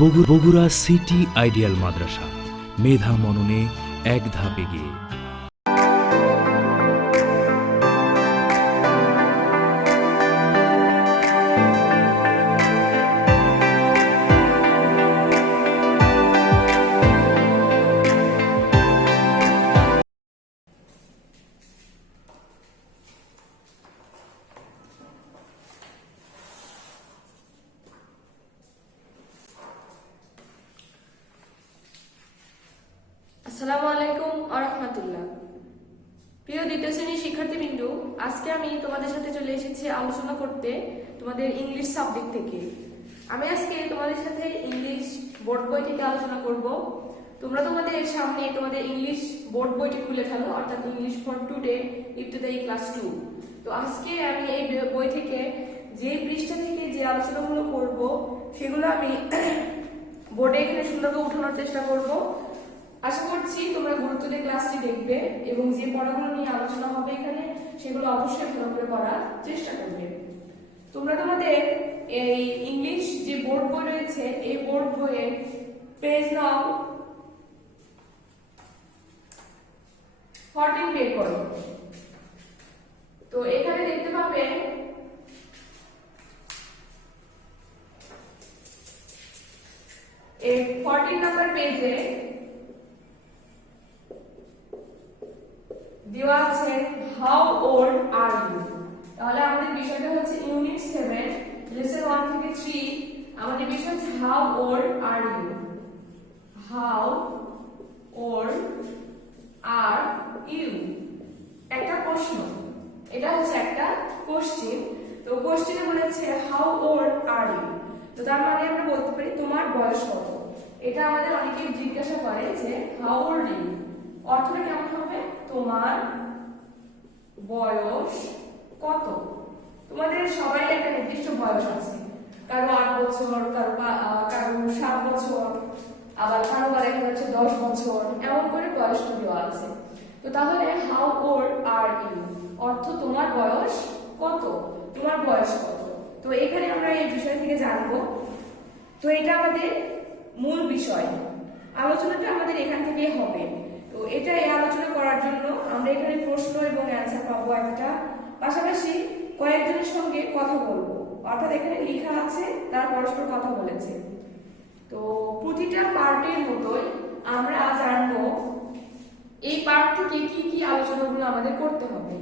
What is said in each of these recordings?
Bogura city ideal মাদ্রাসা, মেধা মননে এক ধাপ এগিয়ে। আসসালামু আলাইকুম ওয়া রাহমাতুল্লাহ। প্রিয় দ্বিতীয় শ্রেণীর শিক্ষার্থীবৃন্দ, আজকে আমি তোমাদের সাথে চলে এসেছি আলোচনা করতে তোমাদের ইংলিশ সাবজেক্ট থেকে। আমি আজকে তোমাদের সাথে ইংলিশ বোর্ড বই থেকে আলোচনা করব। তোমরা তোমাদের সামনে তোমাদের ইংলিশ বোর্ড বইটি খুলে ফেলো, অর্থাৎ ইংলিশ ফর টুডে ইবতদায়ী ক্লাস 2। তো আজকে আমি এই বই থেকে যে পৃষ্ঠা থেকে যে আলোচনাগুলো করব সেগুলো আমি বোর্ডে এখানে সুন্দর করে উঠানোর চেষ্টা করব। আশা করছি তোমরা গুরুত্ব দিয়ে ক্লাসটি দেখবে এবং যে পড়াগুলো নিয়ে আলোচনা হবে এখানে সেগুলো অবশ্যই ভালো করে পড়ার চেষ্টা করবে। তোমরা তোমাদের এই ইংলিশ যে বোর্ড বই রয়েছে এই বোর্ড বইয়ে পেজ নাও 14 বের করো। তো এখানে দেখতে পাবে এই 14 নাম্বার পেজে দেওয়া আছে হাউ ওল্ড আর ইউ। তাহলে আমাদের বিষয়টা হচ্ছে ইউনিট 7 লেসন 1 থেকে 3। আমাদের বিষয় হচ্ছে how old are you. How old are you একটা প্রশ্ন, এটা হচ্ছে একটা কোশ্চেন। তো কোশ্চেনে বলেছে হাউ ওল্ড আর ইউ। তো তার মানে আমরা বলতে পারি তোমার বয়স কত। এটা আমাদের অনেকেই জিজ্ঞাসা করে যে হাউ ওল্ড ইউ, অর্থটা কেমন হবে? তোমার বয়স কত। তোমাদের সবাই একটা নির্দিষ্ট বয়স আছে, কারো 8 বছর, কারো 7 বছর, আবার কারো দেখা যাচ্ছে 10 বছর, এমন করে বয়সটা দেওয়া আছে। তো তাহলে হাউ ওল্ড আর ইউ অর্থ তোমার বয়স কত, তোমার বয়স কত। তো এখানে আমরা এই বিষয় থেকে জানবো। তো এটা আমাদের মূল বিষয়, আলোচনাটা আমাদের এখান থেকেই হবে। তো এটা এই আলোচনা করার জন্য আমরা এখানে প্রশ্ন এবং অ্যান্সার পাবো একটা, পাশাপাশি কয়েকজনের সঙ্গে কথা বলবো, অর্থাৎ এখানে লেখা আছে তারা পরস্পর কথা বলেছে। তো প্রতিটা পার্টের মতোই আমরা জানবো এই পার্ট থেকে কি কি আলোচনাগুলো আমাদের করতে হবে।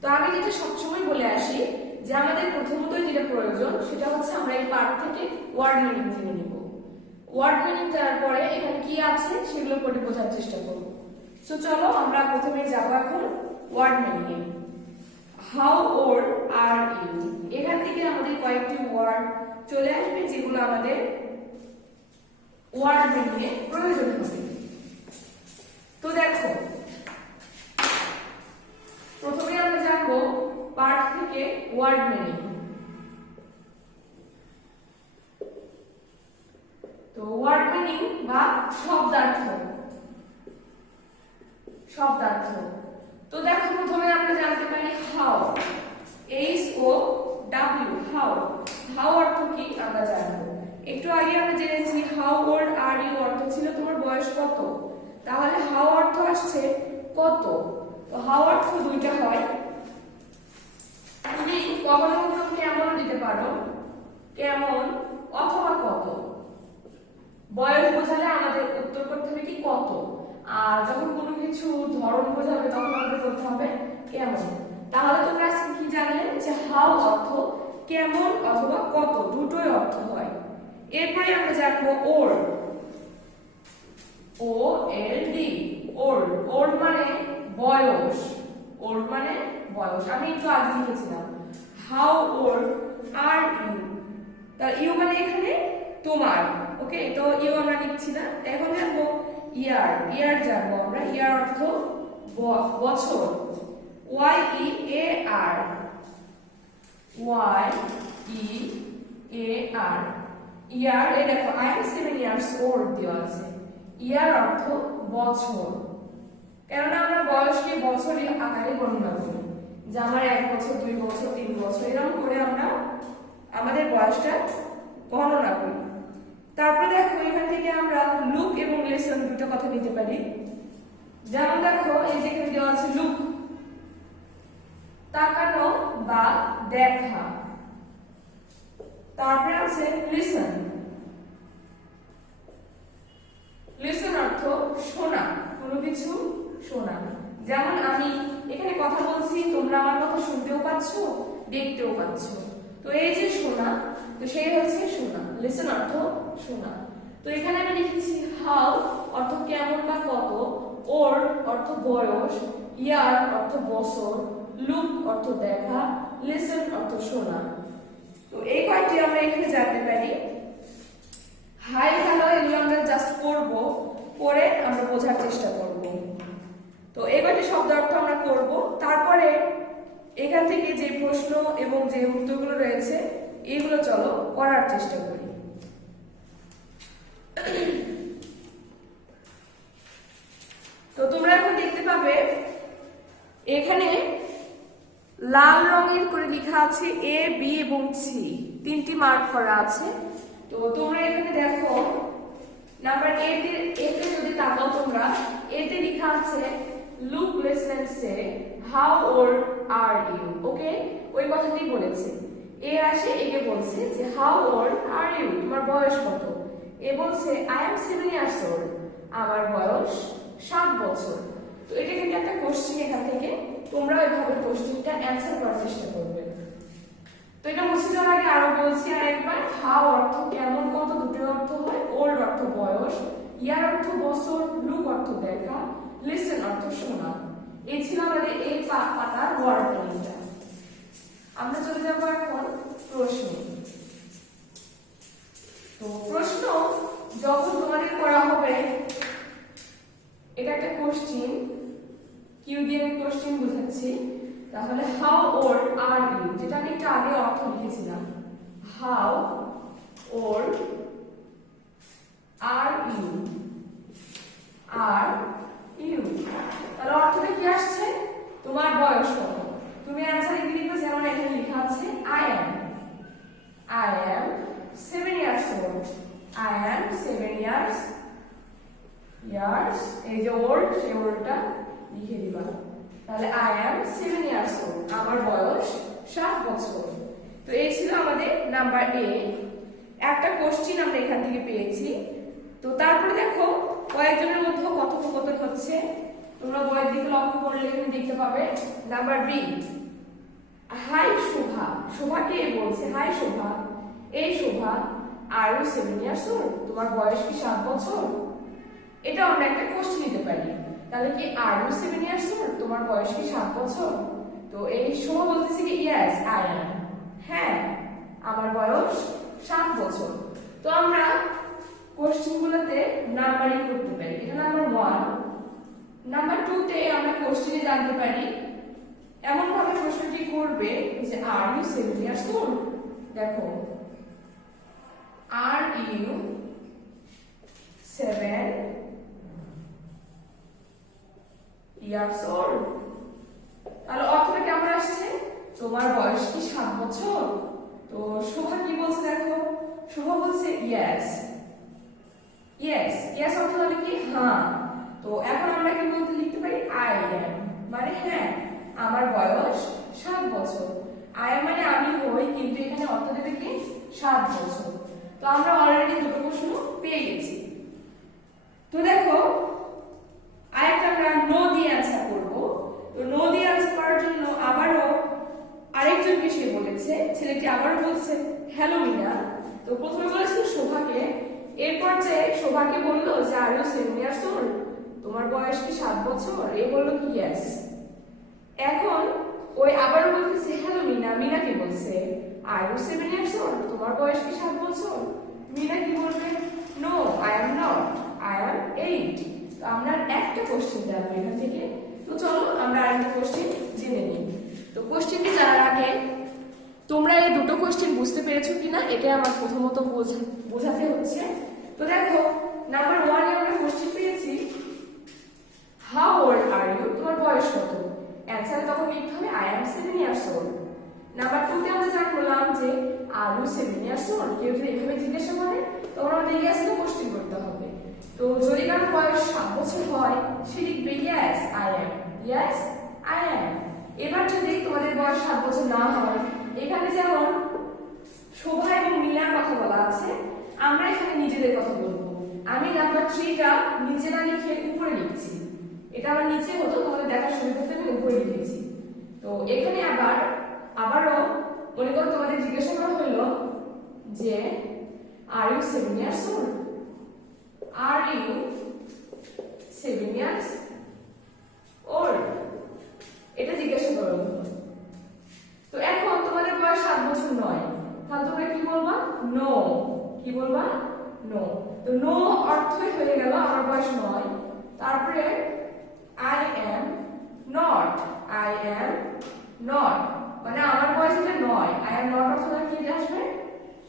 তো আমি যেটা সবসময় বলে আসি যে আমাদের প্রথমত যেটা প্রয়োজন সেটা হচ্ছে আমরা এই পার্ট থেকে ওয়ার্ড মিনিং জেনে নিব। ওয়ার্ড মিনিং জানার পরে এখানে কি আছে সেগুলো পড়ে বোঝার চেষ্টা করব। সো চলো আমরা প্রথমে যাব এখন ওয়ার্ড মিনিং এ। হাউ ওল্ড আর ইউ, এখান থেকে আমাদের কয়েকটি ওয়ার্ড চলে আসবে যেগুলো আমাদের ওয়ার্ড মিনিং এ প্রয়োজন হবে। তো দেখো, প্রথমে আমরা জানবো পার্ট থেকে ওয়ার্ড মিনিং। তো ওয়ার্ড মিনিং বা শব্দার্থ। শব্দার্থ তো দেখো, প্রথমে আমরা জানতে পারি হাউ, HOW, হাউ। হাউ অর্থ কি আমরা জানবো। একটু আগে আমরা জেনেছি হাউ ওল্ড আর ইউ অর্থ ছিল তোমার বয়স কত। তাহলে হাউ অর্থ আসছে কত। তো হাউ অর্থ দুইটা হয়, তুমি কখনো কখনো কেমন দিতে পারো, কেমন অথবা কত। বয়স বোঝালে আমাদের উত্তর করতে হবে কি কত, আর যখন কোনো কিছু ধরন বোঝাবে তখন আমাদের করতে হবে কেমন। তাহলে তোমরা আজকে কি জানলে যে হাউ অর্থ কেমন অথবা কত, দুটোই অর্থ হয়। এরপরে আমরা জানবো ওল্ড, OLD, ওল্ড। ওল্ড মানে বয়স, ওল্ড মানে বয়স। আমি একটু আগে লিখেছিলাম হাউ ওল্ড আর ইউ। তার ইউ মানে এখানে তোমার, ওকে। তো ইউ আমরা লিখছি না। এখন জানবো ইয়ার। ইয়ার জানবো আমরা, ইয়ার অর্থ বছর, YEAR, YEAR, ইয়ার। এই দেখো আই এম 7 ইয়ার্স ওল্ড দেওয়া আছে। ইয়ার অর্থ বছর, কেননা আমরা বয়সকে বছরে আকারে গণনা করি, যে আমার 1 বছর, 2 বছর, 3 বছর, এরকম করে আমরা আমাদের বয়সটা গণনা করি। তারপরে দেখো লিসন দুটো কথা নিতে পারি। যেমন দেখো এই যে এখানে দেওয়া আছে লুক, তাকানো বা দেখা। তারপরে আছে লিসন, লিসন অর্থ শোনা, কোনো কিছু শোনা। যেমন আমি এখানে কথা বলছি, তোমরা আমার কথা শুনতেও পাচ্ছ, দেখতেও পাচ্ছ। তো এই যে শোনা, তো সেই হচ্ছে শোনা, লিসন অর্থ শোনা। তো এখানে আমি লিখেছি হাউ অর্থ কেমন বা কত, ওল্ড অর্থ বয়স, ইয়ার অর্থ বছর, লুক অর্থ দেখা, লিসন অর্থ শোনা। তো এই কয়টি আমরা এখানে জানতে পারি। হাই হ্যালো এগুলো আমরা জাস্ট করব, করে আমরা বোঝার চেষ্টা করব। তো এই কয়টি শব্দ অর্থ আমরা করব, তারপরে এখান থেকে যে প্রশ্ন এবং যে উত্তরগুলো রয়েছে এগুলো চলো করার চেষ্টা করি। তো তোমরা এখন দেখতে পাবে এখানে লাল রঙের করে লেখা আছে এ, বি এবং সি, তিনটি মার্ক করা আছে। তো তোমরা এখানে দেখো নাম্বার এতে যদি তাকাও তোমরা, এতে লেখা আছে look, listen and say how old are you. Okay, ওই কথাটি বলেছে। এ আসে, একে বলছে যে হাউ ওল্ড আর ইউ, তোমার বয়স কত। এ বলছে আই এম 7 ইয়ার্স ওল্ড, আমার বয়স 7 বছর। তো এটা কিন্তু একটা কোশ্চেন, এখান থেকে তোমরা ওইভাবে কোশ্চেনটা অ্যানসার করার চেষ্টা করবে। তো এটা মুছে যাওয়ার আগে আরো বলছি আরেকবার, হাউ অর্থ কেমন কত, দুটো অর্থ হয়, ওল্ড অর্থ বয়স, ইয়ার অর্থ বছর, লুক অর্থ দেখা, লিসন অর্থ শোনা। এই ছিল আমাদের এই পাতার ওয়ার্ড প্ল্যানটা। আমরা চলে যাবো এখন প্রশ্ন। তো প্রশ্ন যখন তোমাদের করা হবে, এটা একটা কোশ্চেন, কিউ দিয়ে আমি কোশ্চেন বুঝাচ্ছি। তাহলে হাউ ওল্ড আর ইউ, যেটা আমি একটু আগে অর্থ লিখেছিলাম, how old are you, are you, তাহলে অর্থটা কি আসছে, তোমার বয়স কত। তুমি অ্যানসারে কি লিখবে, যেমন এখানে লেখা আছে I am 7 years old, I am 7 years, এই যে ওল্ড, সেই ওল্ডটা লিখে দিবা। তাহলে আই অ্যাম 7 ইয়ার্স ওল্ড, আমার বয়স 7 বছর। তো এই ছিল আমাদের নাম্বার এ, একটা কোশ্চেন আমরা এখান থেকে পেয়েছি। তো তারপরে দেখো কয়েকজনের মধ্যে কথোপকথন হচ্ছে, তোমরা বইয়ের দিকে লক্ষ্য করলে এখানে দেখতে পাবে। নাম্বার বি, হাই শোভা, শোভাকে বলছে হাই শোভা, এই শোভা আর ইউ 7 ইয়ার্স ওল্ড, তোমার বয়স কি 7 বছর। এটা আমরা একটা কোশ্চেন নিতে পারি। তাহলে কি আর ইউ 7 ইয়ার্স ওল্ড, তোমার বয়স কি 7 বছর। তো এই শোভা বলতেছে কি ইয়েস আই অ্যাম, হ্যাঁ আমার বয়স 7 বছর। তো আমরা কোশ্চেনগুলোতে নাম্বারিং করতে পারি। এটা নাম্বার 1। নাম্বার 2 তে আমরা কোশ্চেনে জানতে পারি, এমন ভাবে প্রশ্নটি করবে যে আর ইউ 7 ইয়ার্স ওল্ড। দেখো আর ইউ 7 ইয়ার্স ওল্ড, তাহলে অর্থটা কেমন আসছে, তোমার বয়স কি 7 বছর। তো শোভা কি বলছে, দেখো শোভা বলছে ইয়েস, ইয়েস অর্থ হলো কি হ্যাঁ। তো এখন আমরা কি বলতে লিখতে পারি আই অ্যাম, মানে হ্যাঁ আমার বয়স 7 বছর। আই অ্যাম মানে আমি হই, কিন্তু এখানে অর্থ দেবে কি 7 বছর। তো আমরা অলরেডি দুটো প্রশ্ন পেয়ে গেছি। তো দেখো আরেকটা আমরা নো দিয়ে অ্যানসার করব। তো নো দিয়ে অ্যানসার করার জন্য আবারও আরেকজনকে সে বলেছে, ছেলেটি আবারও বলছে হ্যালো মিনা। তো প্রথমে বলেছিল শোভাকে, এরপর যে শোভাকে বললো যে আর ইউ 7 ইয়ার্স ওল্ড, তোমার বয়স কি 7 বছর। এ বললো কি ইয়েস। এখন ওই আবারও বলতেছে হ্যালো মিনা, মিনাকে বলছে আর ইউ 7 ইয়ার্স ওল্ড, তোমার বয়স কি 7 বছর। মিনা কি বলবে, no I am not, I am 8। তো আমরা একটা কোশ্চেন জানবো এখান থেকে। তো চলো আমরা আরেকটা কোশ্চেন জেনে নিই। তো কোশ্চেনটি জানার আগে তোমরা এই দুটো কোশ্চেন বুঝতে পেরেছো কিনা এটা আমার প্রথমত বোঝাতে হচ্ছে। তো দেখো নাম্বার 1 এ আমরা কোশ্চেন পেয়েছি হাউ ওল্ড আর ইউ, তোমার বয়স কত। অ্যানসারে তখন লিখতে হবে I am 7 years old. Number 2 তে আমরা জানলাম যে আর ইউ 7 ইয়ার্স ওল্ড। কেউ যদি এভাবে জিজ্ঞাসা করে তখন আমাদের ইয়েস নো কোশ্চেন করতে হবে। তো যদি কারো বছর হয় সে লিখবে yes I am, yes I am. এবার যদি তোমাদের বয়স 7 বছর না হয়, এখানে যেমন শোভা এবং মিনার কথা বলা আছে, আমরা এখানে নিজেদের কথা বলবো। আমি নাম্বার 3টা নিচে না লিখে উপরে লিখছি, এটা আমার নিচে হতো, তোমাদের দেখার সুবিধাতে আমি উপরে লিখেছি। তো এখানে আবারও মনে করো তোমাদের জিজ্ঞাসা করা হলো যে are you 7 years old, are you 7 years old, এটা জিজ্ঞাসা করা হলো। তো এখন তোমাদের বয়স 7 বছর নয়, তাহলে তোমরা কি বলবা? নো। কি বলবা? নো। তো নো অর্থই হয়ে গেল আমার বয়স 9। তারপরে I am not, I am not, মানে আমার বয়স এটা 9, আই অ্যাম নট অর্থটা কি আসবে?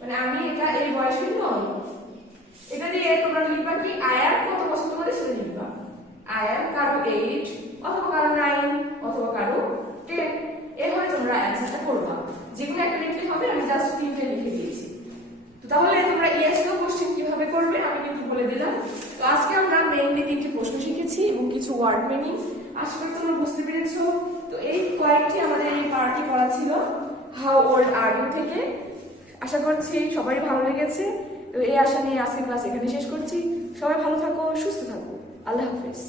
মানে আমি এটা এই বয়সে নই। এটা দিয়ে তোমরা লিখবা কি আই অ্যাম কত বছর তোমাদের সেটা লিখবা। আই অ্যাম কারো 8 অথবা কারো 9 অথবা কারো 10, এভাবে তোমরা অ্যান্সারটা করবা। যেকোনো একটা লিখলে হবে, আমি জাস্ট 3টে লিখে দিয়েছি। তো তাহলে তোমরা ইয়েস নো কোশ্চেন কিভাবে করবে আমি কিন্তু বলে দিলাম। তো আজকে আমরা মেইনলি 3টি প্রশ্ন শিখেছি এবং কিছু ওয়ার্ড মিনিং, আশা করি তোমরা বুঝতে পেরেছো। তো এই কয়েকটি আমাদের এই পার্টে পড়া ছিল হাউ ওল্ড আর ইউ থেকে। আশা করছি সবাই ভালো লেগেছে। তো এই আশা নিয়ে আজকের ক্লাস এখানে শেষ করছি। সবাই ভালো থাকো, সুস্থ থাকো, আল্লাহ হাফেজ।